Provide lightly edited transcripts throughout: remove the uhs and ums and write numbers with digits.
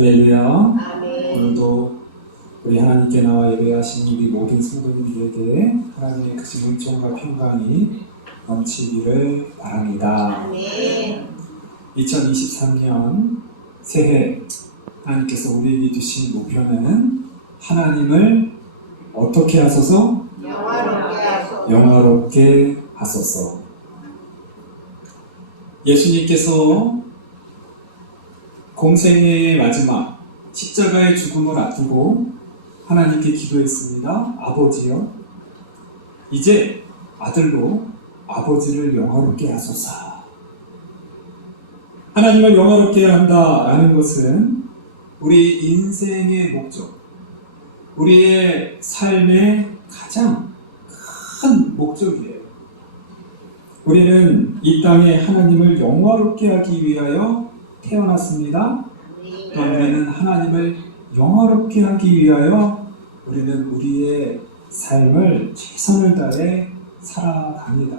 할렐루야. 아멘. 오늘도 우리 하나님께 나와 예배하신 우리 모든 성도님들에게 하나님의 크신 은총과 평강이 넘치기를 바랍니다. 아멘. 2023년 새해 하나님께서 우리에게 주신 목표는 하나님을 어떻게 하소서? 영화롭게 하소서. 예수님께서 공생애의 마지막 십자가의 죽음을 앞두고 하나님께 기도했습니다. 아버지여, 이제 아들로 아버지를 영화롭게 하소서. 하나님을 영화롭게 한다라는 것은 우리 인생의 목적, 우리의 삶의 가장 큰 목적이에요. 우리는 이 땅에 하나님을 영화롭게 하기 위하여 태어났습니다. 또 우리는 하나님을 영화롭게 하기 위하여 우리는 우리의 삶을 최선을 다해 살아갑니다.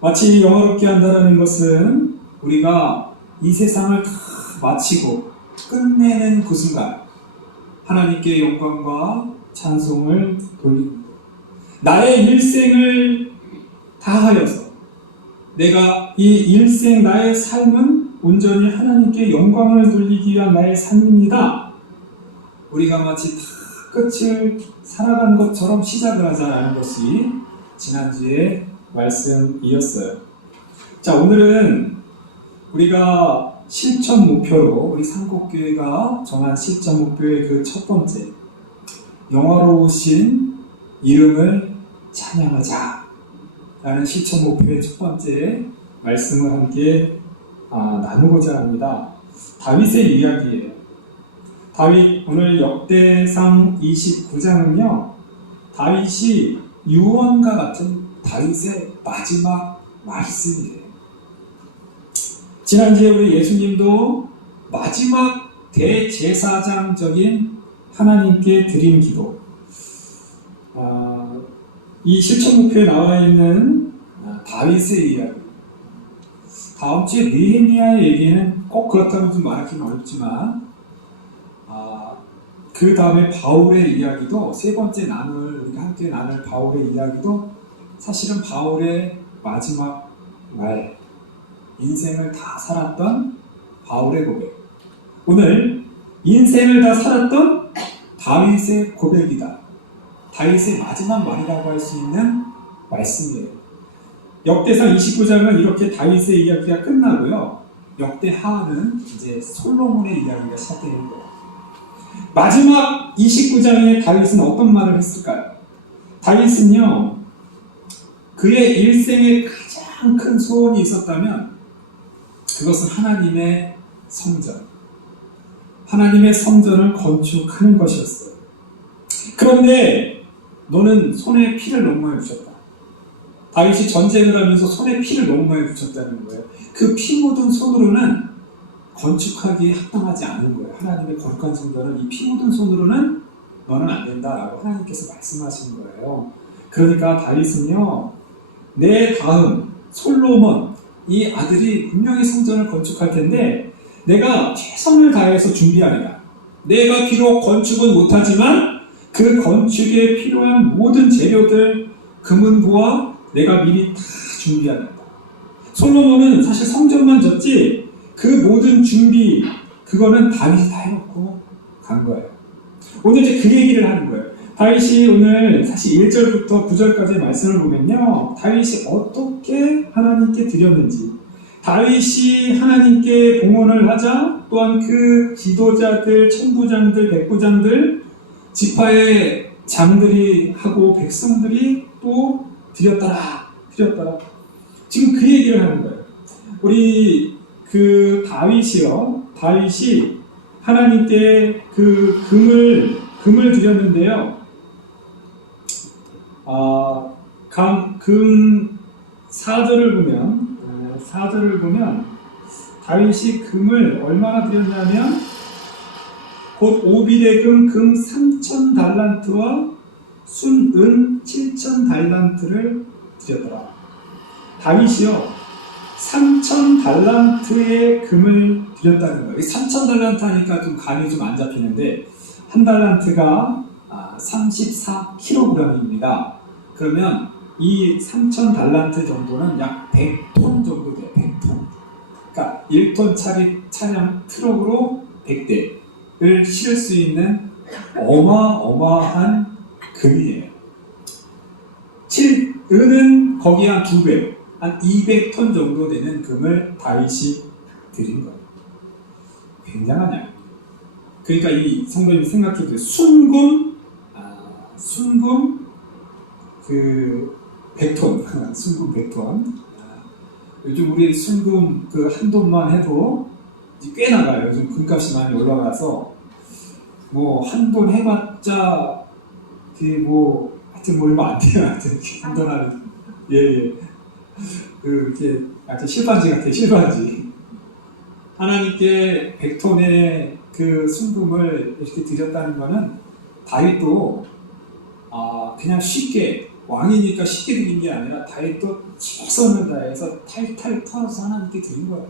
마치 영화롭게 한다는 것은 우리가 이 세상을 다 마치고 끝내는 그 순간 하나님께 영광과 찬송을 돌립니다. 나의 일생을 다하여서 내가 이 일생 나의 삶은 온전히 하나님께 영광을 돌리기 위한 나의 삶입니다. 우리가 마치 다 끝을 살아간 것처럼 시작을 하자라는 것이 지난주에 말씀이었어요. 자, 오늘은 우리가 실천 목표로 우리 상곡교회가 정한 실천 목표의 그 첫 번째, 영화로우신 이름을 찬양하자 라는 실천 목표의 첫 번째 말씀을 함께 나누고자 합니다. 다윗의 이야기예요. 다윗, 오늘 역대상 29장은요 다윗이 유언과 같은 다윗의 마지막 말씀이에요. 지난주에 우리 예수님도 마지막 대제사장적인 하나님께 드린 기도, 이 실천 목표에 나와 있는 다윗의 이야기, 다음 주에 느헤미야의 얘기는 꼭 그렇다고 좀 말하기는 어렵지만 그 다음에 바울의 이야기도, 세 번째 우리가 함께 나눌 바울의 이야기도 사실은 바울의 마지막 말, 인생을 다 살았던 바울의 고백, 오늘 인생을 다 살았던 다윗의 고백이다. 다윗의 마지막 말이라고 할 수 있는 말씀이에요. 역대상 29장은 이렇게 다윗의 이야기가 끝나고요. 역대하는 이제 솔로몬의 이야기가 시작되는 거예요. 마지막 29장에 다윗은 어떤 말을 했을까요? 다윗은요, 그의 일생에 가장 큰 소원이 있었다면 그것은 하나님의 성전, 하나님의 성전을 건축하는 것이었어요. 그런데 너는 손에 피를 너무 많이 붙였다. 다윗이 전쟁을 하면서 손에 피를 너무 많이 붙였다는 거예요. 그 피 묻은 손으로는 건축하기에 합당하지 않은 거예요. 하나님의 거룩한 성전은 이 피 묻은 손으로는 너는 안 된다라고 하나님께서 말씀하신 거예요. 그러니까 다윗은요, 내 다음 솔로몬, 이 아들이 분명히 성전을 건축할 텐데 내가 최선을 다해서 준비하리라. 내가 비록 건축은 못하지만 그 건축에 필요한 모든 재료들, 금은 보아 내가 미리 다 준비하겠다. 솔로몬은 사실 성전만 졌지 그 모든 준비, 그거는 다윗이 다 해놓고 간 거예요. 오늘 이제 그 얘기를 하는 거예요. 다윗이 오늘 사실 1절부터 9절까지의 말씀을 보면요, 다윗이 어떻게 하나님께 드렸는지, 다윗이 하나님께 봉헌을 하자 또한 그 지도자들, 천부장들, 백부장들, 지파의 장들이 하고 백성들이 또 드렸더라. 지금 그 얘기를 하는 거예요. 우리 그 다윗이 하나님께 그 금을 드렸는데요. 금 4절을 보면 다윗이 금을 얼마나 드렸냐면 곧 오빌의 금 3,000달란트와 순은 7,000달란트를 드렸더라. 다윗이요, 3,000달란트의 금을 드렸다는 거예요. 3,000달란트 하니까 좀 감이 좀 안 잡히는데 한 달란트가 34kg입니다. 그러면 이 3,000달란트 정도는 약 100톤 정도 돼요. 100톤. 그러니까 1톤짜리 차량 트럭으로 100대를 실을 수 있는 어마어마한 금이에요. 은은 거기 한 2배, 한 200톤 정도 되는 금을 다윗이 드린 거예요. 굉장한 양. 그러니까 이 성도님 생각해보세요. 순금 그 100톤, 순금 100톤. 요즘 우리 순금 그 한 돈만 해도 꽤 나가요. 요즘 금값이 많이 올라가서 뭐 한 돈 해봤자 하여튼 뭐 얼마 안 돼요. 하여튼 한 돈 하는 예. 이렇게 약간 실반지 같아요. 실반지. 하나님께 100톤의 그 순금을 이렇게 드렸다는 것은 다윗도 그냥 쉽게 왕이니까 쉽게 드린 게 아니라 다윗도 최선을 다해서 탈탈 털어서 하나님께 드린 거예요.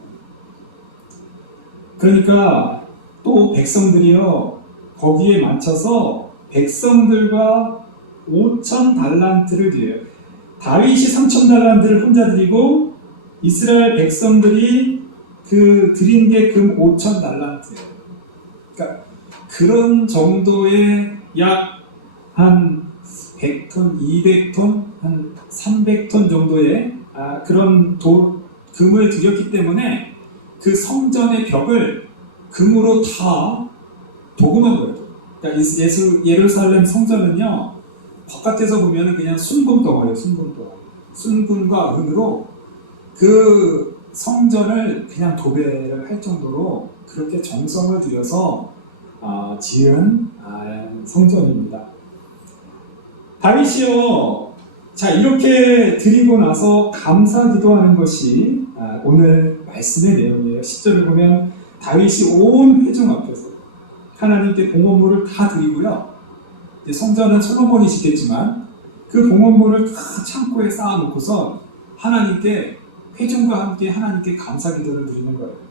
그러니까 또 백성들이요 거기에 맞춰서 백성들과 5,000달란트를 드려요. 다윗이 3,000달란트를 혼자 드리고 이스라엘 백성들이 그 드린 게 금 5,000달란트예요. 그러니까 그런 정도의 약 한 100톤, 200톤, 한 300톤 정도의 그런 금을 드렸기 때문에 그 성전의 벽을 금으로 다 도금한 거예요. 그러니까 예루살렘 성전은요 바깥에서 보면 그냥 순금 덩어리예요. 순금 덩어리. 순금과 은으로 그 성전을 그냥 도배를 할 정도로 그렇게 정성을 들여서 지은 성전입니다. 다윗이요, 자 이렇게 드리고 나서 감사 기도하는 것이 오늘 말씀의 내용이에요. 10절을 보면 다윗이 온 회중 앞에서 하나님께 봉헌물을 다 드리고요. 이제 성전은 솔로몬이 짓겠지만 그 봉헌물을 다 창고에 쌓아놓고서 하나님께 회중과 함께 하나님께 감사 기도를 드리는 거예요.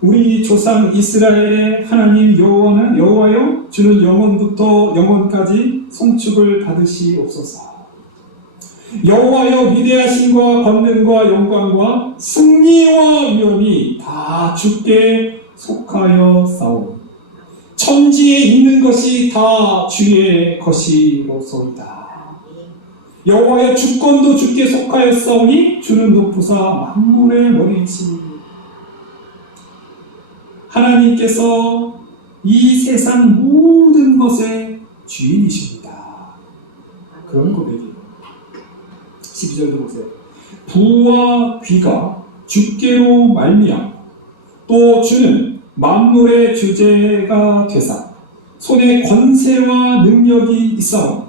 우리 조상 이스라엘의 하나님 여호와여 주는 영원부터 영원까지 송축을 받으시옵소서. 여호와여 위대하심과 권능과 영광과 승리와 위엄이 다 주께 속하여 싸우니 천지에 있는 것이 다 주의 것이로소이다. 여호와여 주권도 주께 속하여 싸우니 주는 높으사 만물의 머리이시니 하나님께서 이 세상 모든 것의 주인이십니다. 그런 고백이에요. 12절도 보세요. 부와 귀가 주께로 말미암아 또 주는 만물의 주제가 되사 손에 권세와 능력이 있사오니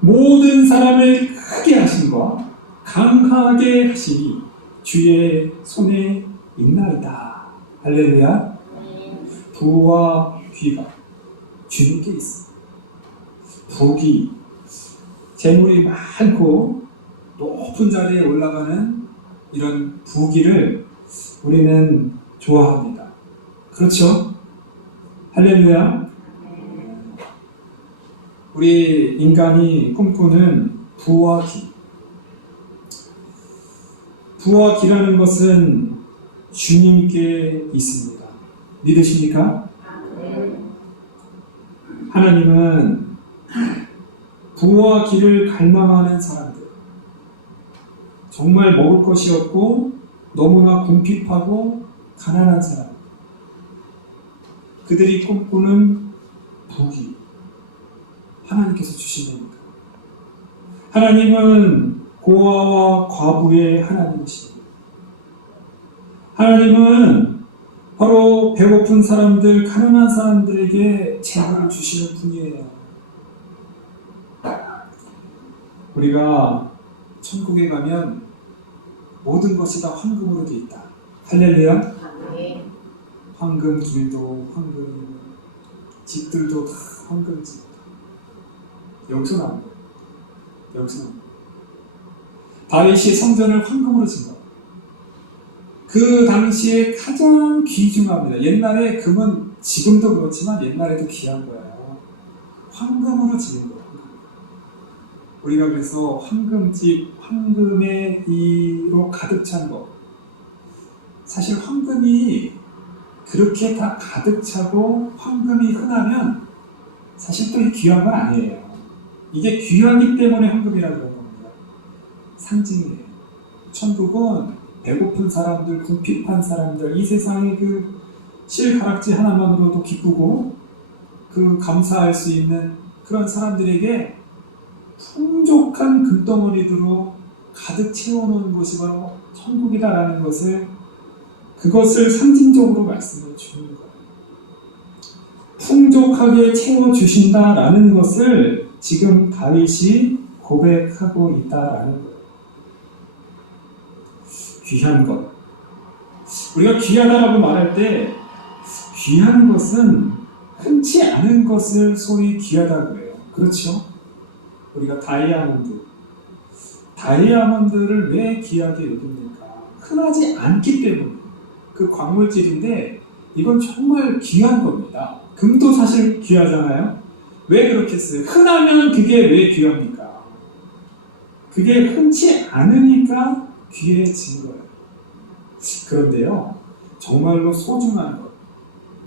모든 사람을 크게 하심과 강하게 하심이 주의 손에 있나이다. 할렐루야. 부와 귀가 주님께 있습니다. 부귀, 재물이 많고 높은 자리에 올라가는 이런 부귀를 우리는 좋아합니다. 그렇죠? 할렐루야. 우리 인간이 꿈꾸는 부와 귀. 부와 귀라는 것은 주님께 있습니다. 믿으십니까? 하나님은 부와 귀를 갈망하는 사람들, 정말 먹을 것이 없고 너무나 궁핍하고 가난한 사람, 그들이 꿈꾸는 부귀, 하나님께서 주신 겁니다. 하나님은 고아와 과부의 하나님이십니다. 하나님은 바로 배고픈 사람들, 가난한 사람들에게 재물을 주시는 분이에요. 우리가 천국에 가면 모든 것이 다 황금으로 되어 있다. 할렐루야. 황금 길도 황금, 집들도 다 황금집. 여기서 나온 거예요. 여기서 나온 거예요. 다윗이 성전을 황금으로 진 거예요. 그 당시에 가장 귀중합니다. 옛날에 금은 지금도 그렇지만 옛날에도 귀한 거예요. 황금으로 지은 거예요. 우리가 그래서 황금집, 황금의 이로 가득 찬 거. 사실 황금이 그렇게 다 가득 차고 황금이 흔하면 사실 또 귀한 건 아니에요. 이게 귀하기 때문에 황금이라고 그런 겁니다. 상징이에요. 천국은 배고픈 사람들, 궁핍한 사람들, 이 세상의 그 실가락지 하나만으로도 기쁘고 그 감사할 수 있는 그런 사람들에게 풍족한 금덩어리들로 가득 채워놓은 곳이 바로 천국이다라는 것을, 그것을 상징적으로 말씀해 주는 거예요. 풍족하게 채워주신다라는 것을 지금 다윗이 고백하고 있다라는 거예요. 귀한 것. 우리가 귀하다라고 말할 때 귀한 것은 흔치 않은 것을 소위 귀하다고 해요. 그렇죠? 우리가 다이아몬드를 왜 귀하게 여깁니까? 흔하지 않기 때문에. 그 광물질인데 이건 정말 귀한 겁니다. 금도 사실 귀하잖아요. 왜 그렇겠어요? 흔하면 그게 왜 귀합니까? 그게 흔치 않으니까 귀해진 거예요. 그런데요, 정말로 소중한 것,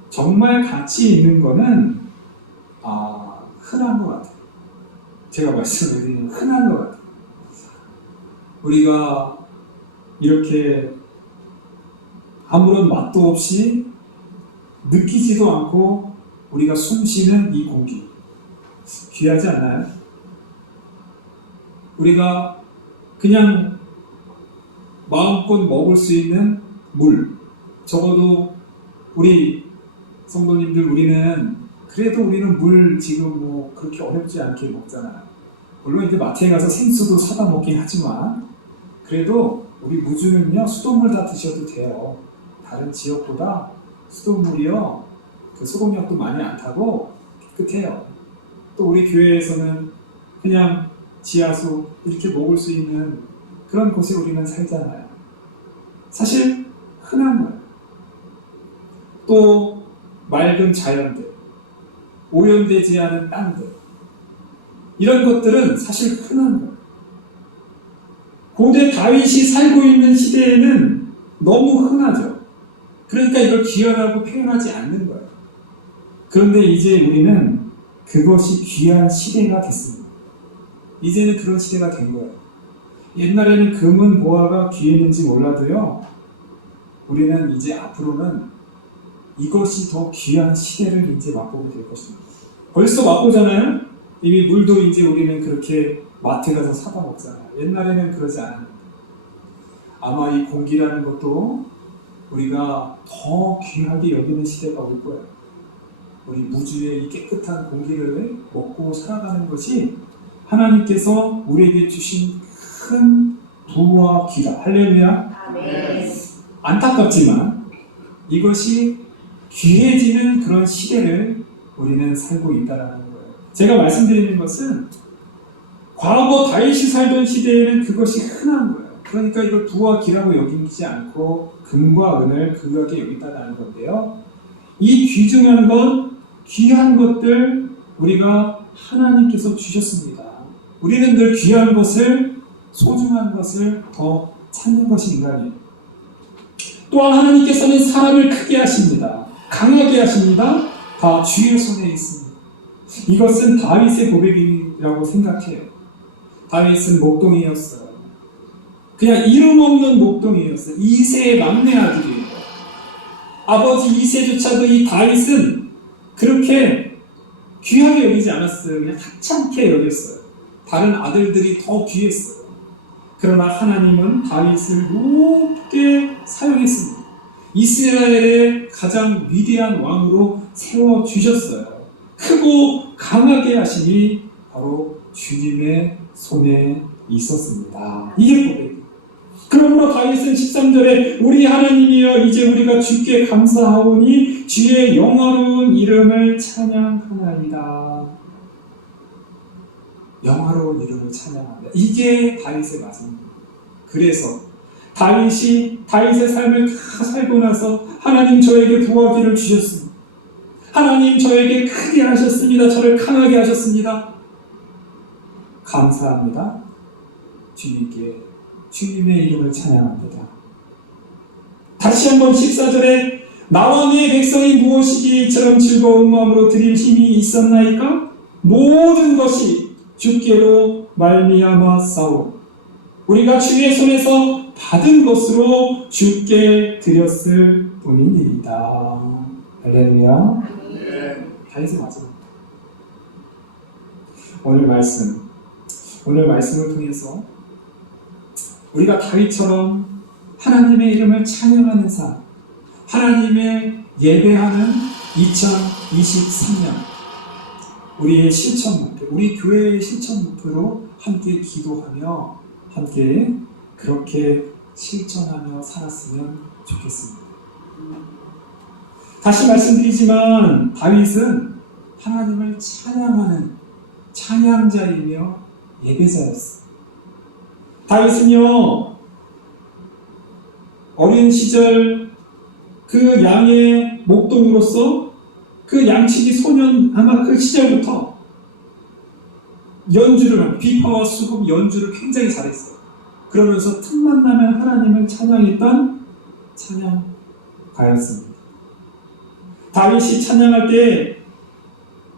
정말 가치 있는 거는 흔한 것 같아요. 제가 말씀드리는 흔한 것 같아요. 우리가 이렇게 아무런 맛도 없이 느끼지도 않고 우리가 숨쉬는 이 공기, 귀하지 않나요? 우리가 그냥 마음껏 먹을 수 있는 물, 적어도 우리 성도님들, 그래도 우리는 물 지금 뭐 그렇게 어렵지 않게 먹잖아요. 물론 이제 마트에 가서 생수도 사다 먹긴 하지만 그래도 우리 무주는요, 수돗물 다 드셔도 돼요. 다른 지역보다 수돗물이요, 그 소금역도 많이 안 타고 깨끗해요. 또 우리 교회에서는 그냥 지하수 이렇게 먹을 수 있는 그런 곳에 우리는 살잖아요. 사실 흔한 거예요. 또 맑은 자연들, 오염되지 않은 땅들, 이런 것들은 사실 흔한 거예요. 고대 다윗이 살고 있는 시대에는 너무 흔하죠. 그러니까 이걸 귀하다고 표현하지 않는 거예요. 그런데 이제 우리는 그것이 귀한 시대가 됐습니다. 이제는 그런 시대가 된 거예요. 옛날에는 금은 보화가 귀했는지 몰라도요, 우리는 이제 앞으로는 이것이 더 귀한 시대를 이제 맛보게 될 것입니다. 벌써 맛보잖아요? 이미 물도 이제 우리는 그렇게 마트 가서 사다 먹잖아요. 옛날에는 그러지 않았는데. 아마 이 공기라는 것도 우리가 더 귀하게 여기는 시대가 올 거예요. 우리 무주의 이 깨끗한 공기를 먹고 살아가는 것이 하나님께서 우리에게 주신 큰 부와 귀다. 할렐루야. 아멘. 안타깝지만 이것이 귀해지는 그런 시대를 우리는 살고 있다는 거예요. 제가 말씀드리는 것은 과거 다윗이 살던 시대에는 그것이 흔한 거예요. 그러니까 이걸 부와 귀라고 여기지 않고 금과 은을 귀하게 여긴다는 건데요. 이 귀중한 것, 귀한 것들 우리가 하나님께서 주셨습니다. 우리는 늘 귀한 것을, 소중한 것을 더 찾는 것이 인간이에요. 또한 하나님께서는 사람을 크게 하십니다. 강하게 하십니다. 다 주의 손에 있습니다. 이것은 다윗의 고백이라고 생각해요. 다윗은 목동이었어요. 그냥 이름 없는 목동이었어요. 이새의 막내 아들이에요. 아버지 이새조차도 이 다윗은 그렇게 귀하게 여기지 않았어요. 그냥 하찮게 여겼어요. 다른 아들들이 더 귀했어요. 그러나 하나님은 다윗을 높게 사용했습니다. 이스라엘의 가장 위대한 왕으로 세워주셨어요. 크고 강하게 하시니 바로 주님의 손에 있었습니다. 이게 고백이에요. 그러므로 다윗은 13절에 우리 하나님이여 이제 우리가 주께 감사하오니 주의 영화로운 이름을 찬양하나이다. 영화로운 이름을 찬양합니다. 이게 다윗의 말씀입니다. 그래서 다윗의 삶을 다 살고 나서 하나님 저에게 부하기를 주셨습니다. 하나님 저에게 크게 하셨습니다. 저를 강하게 하셨습니다. 감사합니다. 주님의 이름을 찬양합니다. 다시 한번 14절에 나와 네 백성이 무엇이기에 이처럼 즐거운 마음으로 드릴 힘이 있었나이까? 모든 것이 주께로 말미암아 싸우 우리가 주의 손에서 받은 것으로 주께 드렸을 뿐이니이다. 할렐루야. 다윗의 마지막. 오늘 말씀을 통해서 우리가 다윗처럼 하나님의 이름을 찬양하는 삶, 하나님의 예배하는 2023년 우리의 실천 목표, 우리 교회의 실천 목표로 함께 기도하며 함께 그렇게 실천하며 살았으면 좋겠습니다. 다시 말씀드리지만 다윗은 하나님을 찬양하는 찬양자이며 예배자였어요. 다윗은요 어린 시절 그 양의 목동으로서 그 양치기 소년 아마 그 시절부터 연주를 비파와 수금 연주를 굉장히 잘했어요. 그러면서 틈만 나면 하나님을 찬양했던 찬양가였습니다. 다윗이 찬양할 때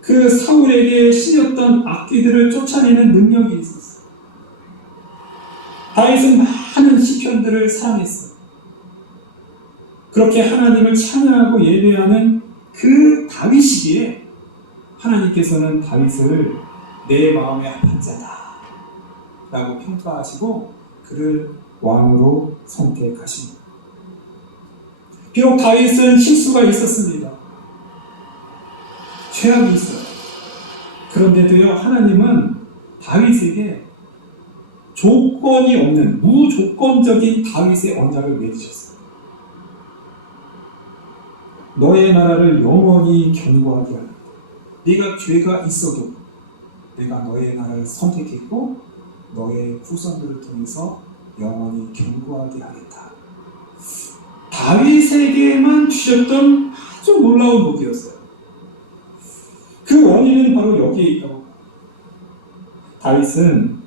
그 사울에게 실렸던 악귀들을 쫓아내는 능력이 있었어요. 다윗은 많은 시편들을 사랑했어요. 그렇게 하나님을 찬양하고 예배하는 그 다윗이기에 하나님께서는 다윗을 내 마음에 합한 자다 라고 평가하시고 그를 왕으로 선택하십니다. 비록 다윗은 실수가 있었습니다. 죄악이 있어요. 그런데도요 하나님은 다윗에게 조건이 없는 무조건적인 다윗의 언약을 맺으셨어요. 너의 나라를 영원히 견고하게 하겠다. 네가 죄가 있어도 내가 너의 나라를 선택했고 너의 후손들을 통해서 영원히 견고하게 하겠다. 다윗에게만 주셨던 아주 놀라운 복이었어요. 그 원인은 바로 여기에 있다고. 다윗은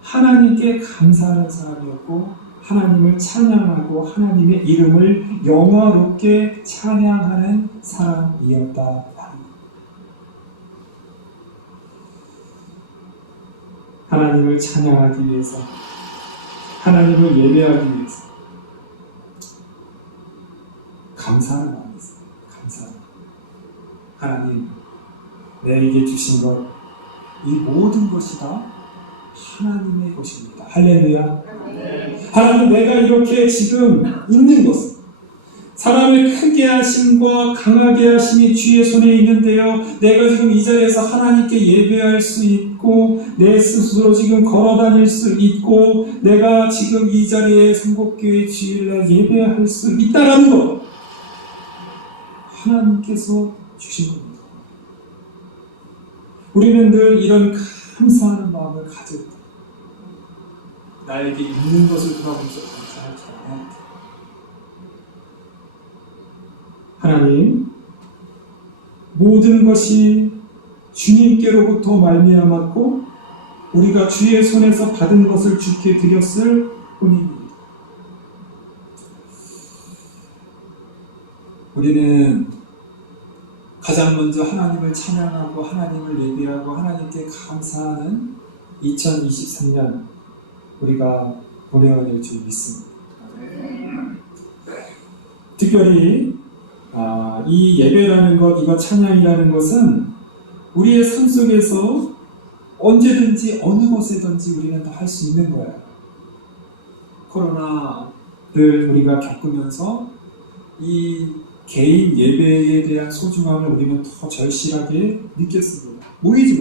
하나님께 감사하는 사람이었고 하나님을 찬양하고 하나님의 이름을 영화롭게 찬양하는 사람이었다. 하나님을 찬양하기 위해서, 하나님을 예배하기 위해서 감사하는 마음이 있어요. 감사하는 마음. 하나님, 내게 주신 것, 이 모든 것이 다 하나님의 것입니다. 할렐루야. 하나님, 내가 이렇게 지금 있는 것은 사람을 크게 하심과 강하게 하심이 주의 손에 있는데요. 내가 지금 이 자리에서 하나님께 예배할 수 있고 내 스스로 지금 걸어다닐 수 있고 내가 지금 이 자리에 성곡교회 주일날 예배할 수 있다는 것 하나님께서 주신 겁니다. 우리는 늘 이런 감사하는 마음을 가지고 나에게 있는 것을 돌아보면서 감사하지 않아야 돼. 하나님, 모든 것이 주님께로부터 말미암았고 우리가 주의 손에서 받은 것을 주께 드렸을 뿐입니다. 우리는 가장 먼저 하나님을 찬양하고 하나님을 예배하고 하나님께 감사하는 2023년 우리가 보내야 될 줄 믿습니다. 특별히 이 예배라는 것, 이거 찬양이라는 것은 우리의 삶 속에서 언제든지 어느 곳에든지 우리는 다 할 수 있는 거예요. 코로나를 우리가 겪으면서 이 개인 예배에 대한 소중함을 우리는 더 절실하게 느꼈습니다. 모이지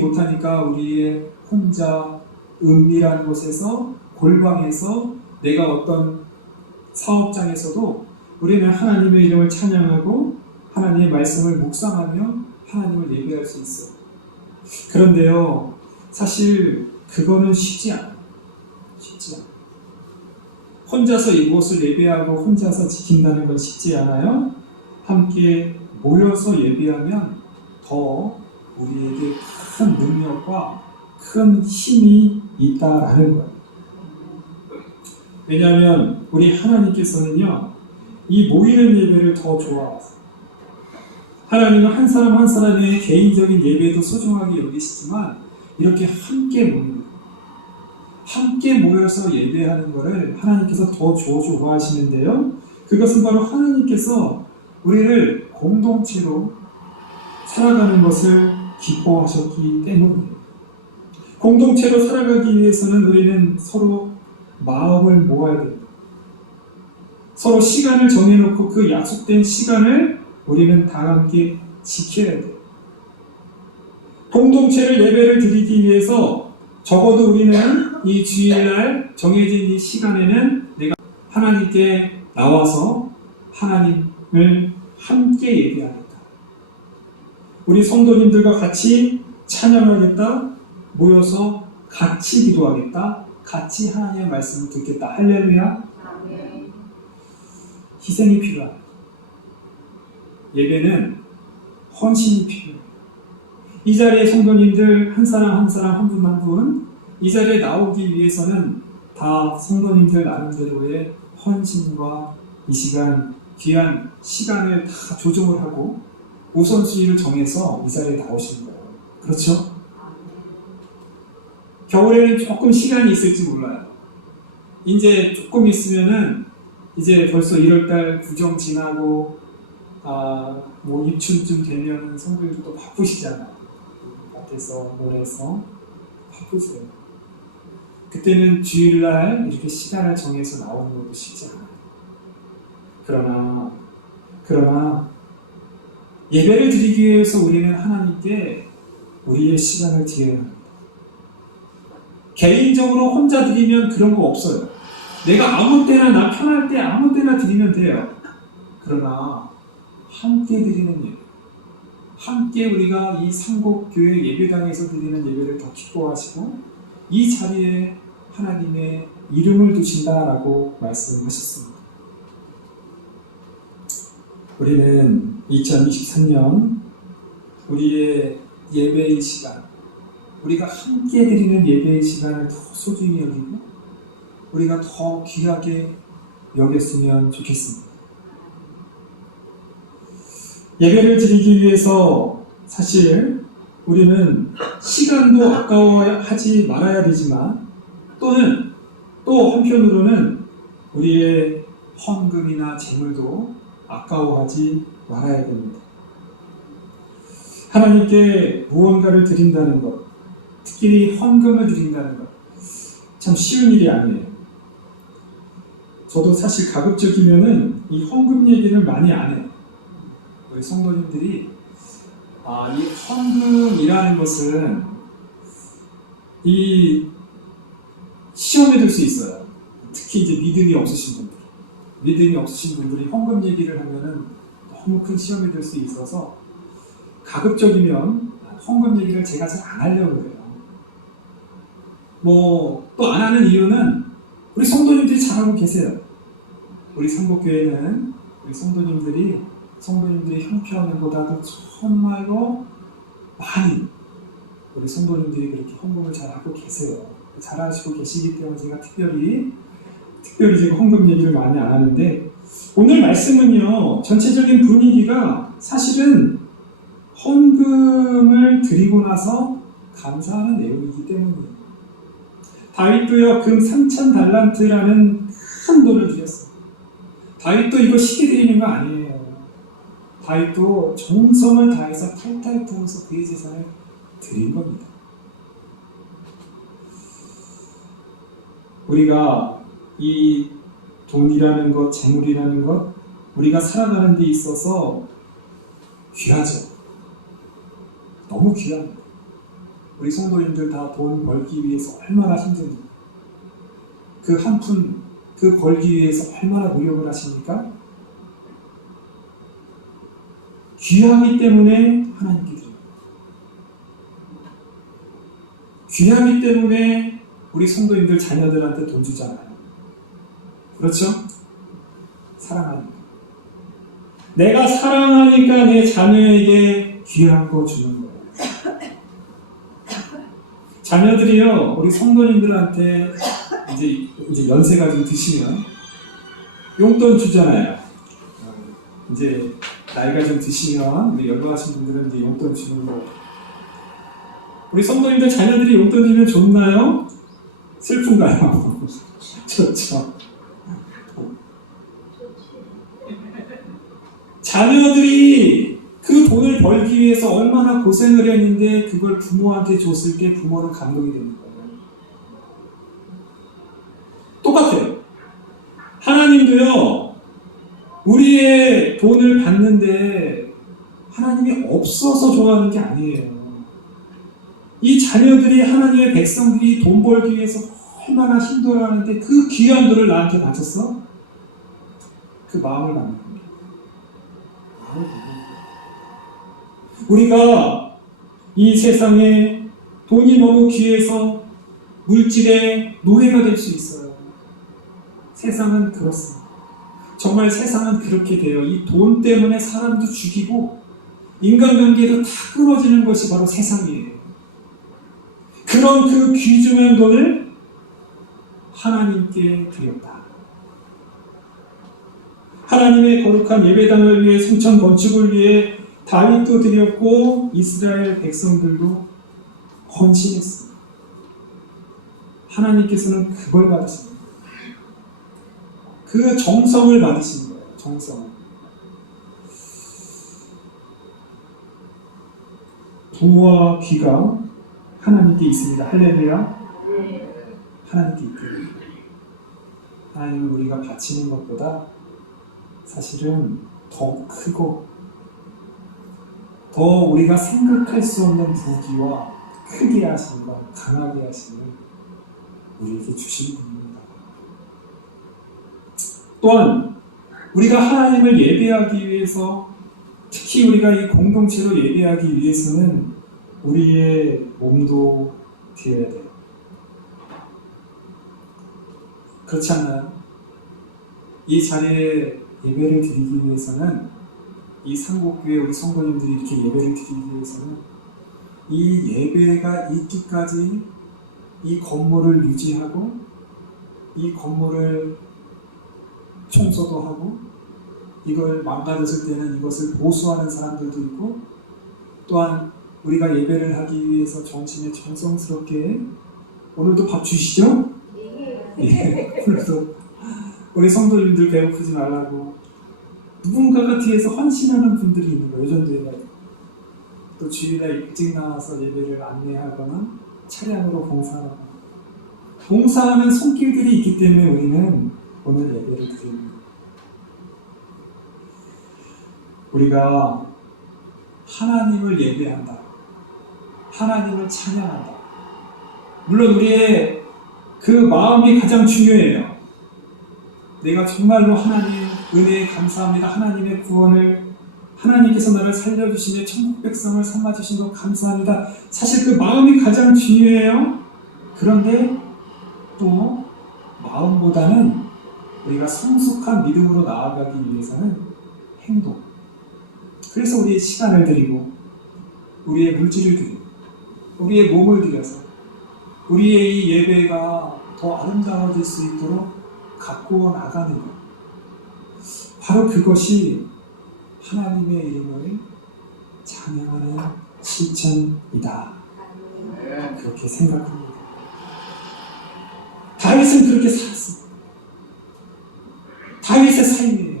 못하니까 우리의 혼자 은밀한 곳에서 골방에서 내가 어떤 사업장에서도 우리는 하나님의 이름을 찬양하고 하나님의 말씀을 묵상하며 하나님을 예배할 수 있어요. 그런데요, 사실 그거는 쉽지 않아요. 쉽지 않아요. 혼자서 이곳을 예배하고 혼자서 지킨다는 건 쉽지 않아요. 함께 모여서 예배하면 더 우리에게 큰 능력과 큰 힘이 있다라는 거예요. 왜냐하면 우리 하나님께서는요, 이 모이는 예배를 더 좋아하세요. 하나님은 한 사람 한 사람의 개인적인 예배도 소중하게 여기시지만 이렇게 함께 모이는, 함께 모여서 예배하는 것을 하나님께서 더 좋아하시는데요. 그것은 바로 하나님께서 우리를 공동체로 살아가는 것을 기뻐하셨기 때문이에요. 공동체로 살아가기 위해서는 우리는 서로 마음을 모아야 됩니다. 서로 시간을 정해놓고 그 약속된 시간을 우리는 다 함께 지켜야 돼요. 공동체를 예배를 드리기 위해서 적어도 우리는 이 주일날 정해진 이 시간에는 내가 하나님께 나와서 하나님을 함께 예배하겠다. 우리 성도님들과 같이 찬양하겠다. 모여서 같이 기도하겠다. 같이 하나님의 말씀을 듣겠다. 할렐루야. 희생이 필요합니다. 예배는 헌신이 필요해요. 이 자리에 성도님들 한 사람 한 사람 한 분 한 분 이 자리에 나오기 위해서는 다 성도님들 나름대로의 헌신과 이 시간 귀한 시간을 다 조정을 하고 우선순위를 정해서 이 자리에 나오신 거예요. 그렇죠? 겨울에는 조금 시간이 있을지 몰라요. 이제 조금 있으면은 이제 벌써 1월달 구정 지나고 뭐 입춘쯤 되면 성도님들도 바쁘시잖아요. 밭에서 노래해서 바쁘세요. 그때는 주일날 이렇게 시간을 정해서 나오는 것도 쉽지 않아요. 그러나 예배를 드리기 위해서 우리는 하나님께 우리의 시간을 드려야 합니다. 개인적으로 혼자 드리면 그런 거 없어요. 내가 아무 때나 나 편할 때 아무 때나 드리면 돼요. 그러나 함께 드리는 예배, 함께 우리가 이 삼곡교회 예배당에서 드리는 예배를 더 기뻐하시고 이 자리에 하나님의 이름을 두신다라고 말씀하셨습니다. 우리는 2023년 우리의 예배의 시간, 우리가 함께 드리는 예배의 시간을 더 소중히 여기고 우리가 더 귀하게 여겼으면 좋겠습니다. 예배를 드리기 위해서 사실 우리는 시간도 아까워하지 말아야 되지만 또는 또 한편으로는 우리의 헌금이나 재물도 아까워하지 말아야 됩니다. 하나님께 무언가를 드린다는 것, 특히 헌금을 드린다는 것, 참 쉬운 일이 아니에요. 저도 사실 가급적이면은 이 헌금 얘기를 많이 안 해요. 우리 성도님들이 이 헌금이라는 것은 이 시험에 들 수 있어요. 특히 이제 믿음이 없으신 분들이 헌금 얘기를 하면은 너무 큰 시험에 들 수 있어서 가급적이면 헌금 얘기를 제가 잘 안 하려고 해요. 뭐 또 안 하는 이유는 우리 성도님들이 잘하고 계세요. 우리 삼곡교회는 우리 성도님들이 형편보다도 정말로 많이 우리 성도님들이 그렇게 헌금을 잘하고 계세요. 잘하시고 계시기 때문에 제가 특별히 제가 헌금 얘기를 많이 안 하는데 오늘 말씀은요, 전체적인 분위기가 사실은 헌금을 드리고 나서 감사하는 내용이기 때문이에요. 다윗도요, 금 3,000달란트라는 큰 돈을 드렸어요. 다윗도 이거 쉽게 드리는 거 아니에요. 다윗도 정성을 다해서 탈탈 털어서 그의 재산을 드린 겁니다. 우리가 이 돈이라는 것, 재물이라는 것, 우리가 살아가는 데 있어서 귀하죠. 너무 귀합니다. 우리 성도님들 다 돈 벌기 위해서 얼마나 힘듭니까? 그 한 푼, 그 벌기 위해서 얼마나 노력을 하십니까? 귀하기 때문에 하나님께 드립니다. 귀하기 때문에 우리 성도님들 자녀들한테 돈 주잖아요. 그렇죠? 사랑하니까. 내가 사랑하니까 내 자녀에게 귀한 거 주는 거예요. 자녀들이요, 우리 성도님들한테 이제 연세가 좀 드시면 용돈 주잖아요. 이제 나이가 좀 드시면 우리 연로하신 분들은 이제 용돈 주는 거. 우리 성도님들 자녀들이 용돈 주면 좋나요? 슬픈가요? 좋죠. 자녀들이 그 돈을 벌기 위해서 얼마나 고생을 했는데 그걸 부모한테 줬을 때 부모는 감동이 되는 거예요. 똑같아요. 하나님도요, 우리의 돈을 받는데 하나님이 없어서 좋아하는 게 아니에요. 이 자녀들이, 하나님의 백성들이 돈 벌기 위해서 얼마나 힘들어하는데 그 귀한 돈을 나한테 바쳤어? 그 마음을 받는 겁니다. 우리가 이 세상에 돈이 너무 귀해서 물질의 노예가 될 수 있어요. 세상은 그렇습니다. 정말 세상은 그렇게 돼요. 이 돈 때문에 사람도 죽이고 인간관계도 다 끊어지는 것이 바로 세상이에요. 그런 그 귀중한 돈을 하나님께 드렸다. 하나님의 거룩한 예배당을 위해, 성전 건축을 위해 다윗도 드렸고 이스라엘 백성들도 헌신했습니다. 하나님께서는 그걸 받으십니다. 그 정성을 받으신 거예요. 정성을. 부와 귀가 하나님께 있습니다. 할렐루야. 하나님께 있습니다. 하나님은 우리가 바치는 것보다 사실은 더 크고 더 우리가 생각할 수 없는 부귀와 크게 하심과 강하게 하심을 우리에게 주신 분입니다. 또한 우리가 하나님을 예배하기 위해서, 특히 우리가 이 공동체로 예배하기 위해서는 우리의 몸도 되어야 돼요. 그렇지 않나요? 이 자리에 예배를 드리기 위해서는, 이 상복교회 우리 성도님들이 이렇게 예배를 드리기 위해서는 이 예배가 있기까지 이 건물을 유지하고 이 건물을 청소도 하고 이걸 망가졌을 때는 이것을 보수하는 사람들도 있고, 또한 우리가 예배를 하기 위해서 정신에 정성스럽게, 오늘도 밥 주시죠? 예, 오늘도 우리 성도님들 배고프지 말라고 누군가가 뒤에서 헌신하는 분들이 있는 거예요. 요전도에 또 주일날 일찍 나와서 예배를 안내하거나 차량으로 봉사하는 손길들이 있기 때문에 우리는 오늘 예배를 드립니다. 우리가 하나님을 예배한다, 하나님을 찬양한다. 물론 우리의 그 마음이 가장 중요해요. 내가 정말로 하나님 은혜에 감사합니다. 하나님의 구원을, 하나님께서 나를 살려주시며 천국 백성을 삼아주신 것 감사합니다. 사실 그 마음이 가장 중요해요. 그런데 또 마음보다는 우리가 성숙한 믿음으로 나아가기 위해서는 행동. 그래서 우리의 시간을 드리고 우리의 물질을 드리고 우리의 몸을 들여서 우리의 이 예배가 더 아름다워질 수 있도록 가꾸어 나가는 것. 바로 그것이 하나님의 이름을 찬양하는 실천이다. 그렇게 생각합니다. 다윗은 그렇게 살았습니다. 다윗의 삶이에요.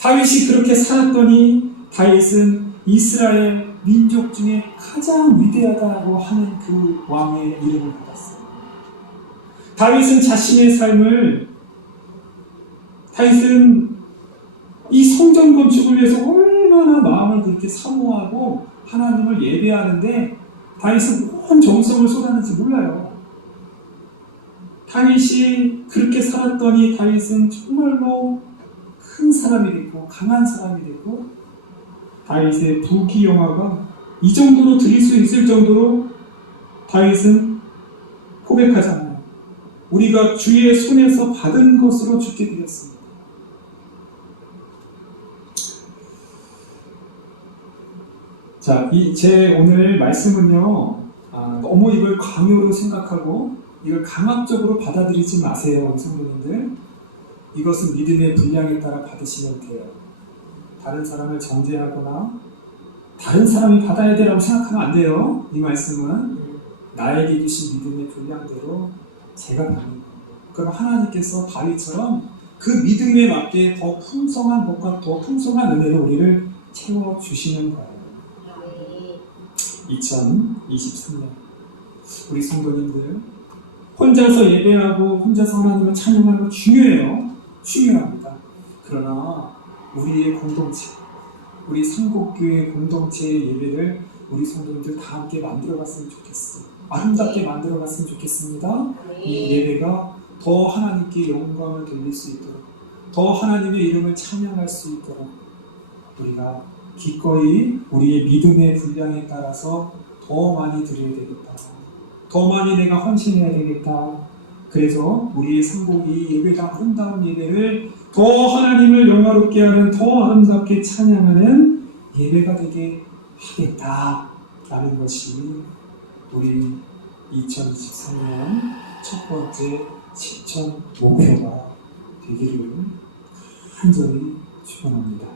다윗이 그렇게 살았더니 다윗은 이스라엘 민족 중에 가장 위대하다고 하는 그 왕의 이름을 받았어요. 다윗은 자신의 삶을, 다윗은 이 성전 건축을 위해서 얼마나 마음을 그렇게 사모하고 하나님을 예배하는데 다윗은 온 정성을 쏟았는지 몰라요. 다윗이 그렇게 살았더니 다윗은 정말로 큰 사람이 됐고 강한 사람이 됐고, 다윗의 부귀영화가 이 정도로 드릴 수 있을 정도로 다윗은 고백하잖아요. 우리가 주의 손에서 받은 것으로 주께 드렸습니다. 자, 제 오늘 말씀은요, 너무 이걸 강요로 생각하고 이걸 강압적으로 받아들이지 마세요, 우리 성도님들. 이것은 믿음의 분량에 따라 받으시면 돼요. 다른 사람을 정죄하거나 다른 사람이 받아야 되라고 생각하면 안 돼요. 이 말씀은 나에게 주신 믿음의 분량대로 제가 받는 거예요. 그럼 하나님께서 다윗처럼 그 믿음에 맞게 더 풍성한 복과 더 풍성한 은혜로 우리를 채워주시는 거예요. 2023년 우리 성도님들 혼자서 예배하고 혼자서 하나님을 찬양하는 거 중요해요. 중요합니다. 그러나 우리의 공동체, 우리 상곡교회 공동체의 예배를 우리 성도님들 다 함께 만들어갔으면 좋겠어요. 아름답게 만들어갔으면 좋겠습니다. 이 예배가 더 하나님께 영광을 돌릴 수 있도록, 더 하나님의 이름을 찬양할 수 있도록 우리가 기꺼이 우리의 믿음의 분량에 따라서 더 많이 드려야 되겠다. 더 많이 내가 헌신해야 되겠다. 그래서 우리의 상복이 예배가 아름다운 예배를 더 하나님을 영화롭게 하는, 더 아름답게 찬양하는 예배가 되게 하겠다라는 것이 우리 2023년 첫 번째 실천 목표가 되기를 간절히 축원합니다.